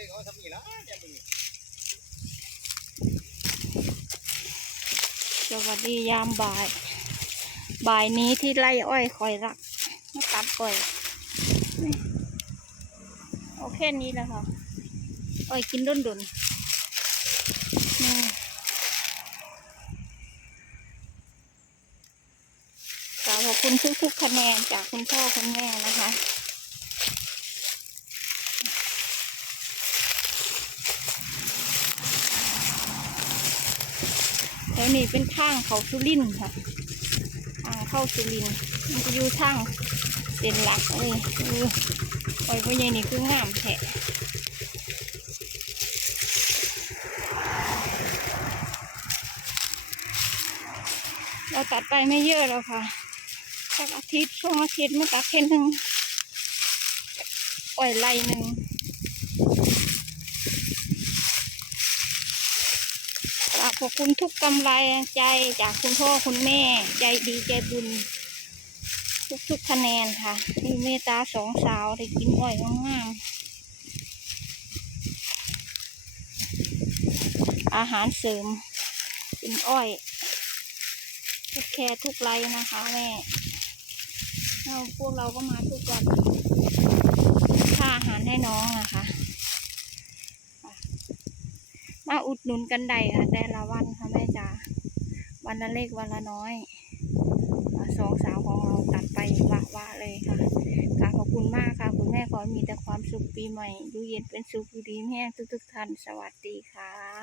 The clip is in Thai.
เลยเขาทำนี่ละเนี่ยมึงสวัสดียามบ่าย บ่ายนี้ที่ไร่อ้อยคอยรักมาตัดก่อยนี่เคนี้แหละค่ะอ้อยกินดุนดุนขอบคุณทุกๆคะแนนจากคุณพ่อคุณแม่นะคะ วนี้เป็นทางเขาสุรินค่ะทางเข้าสุรินมันจะอยู่ทางเส้นหลักเลยเออปล่อยพ่อใหญ่นี่คืองามแท้เราตัดไปไม่เยอะแล้วค่ะสักอาทิตย์ช่วงอาทิตย์มาตัดเพ่นหนึ่งปล่อยไล่หนึ่ง กราบ ขอบคุณทุกกำลังใจจากคุณพ่อคุณแม่ใจดีใจบุญ ทุกๆคะแนนค่ะที่เมตตาสองสาวได้กินอ้อยงามๆอาหารเสริมกินอ้อย ทุกแค่ทุกไรนะคะแม่เราพวกเราก็มาทุกวันค่าอาหารให้น้องนะคะ มาอุดหนุนกันได้ค่ะแต่ละวันค่ะแม่จ๋าวันละเล็กวันละน้อยสองสาวของเราตัดไปวะวะเลยค่ะกราบขอบคุณมากค่ะ คุณแม่ขอมีแต่ความสุขปีใหม่ดูเย็นเป็นสุขดีแห้งทุกๆท่านสวัสดีค่ะ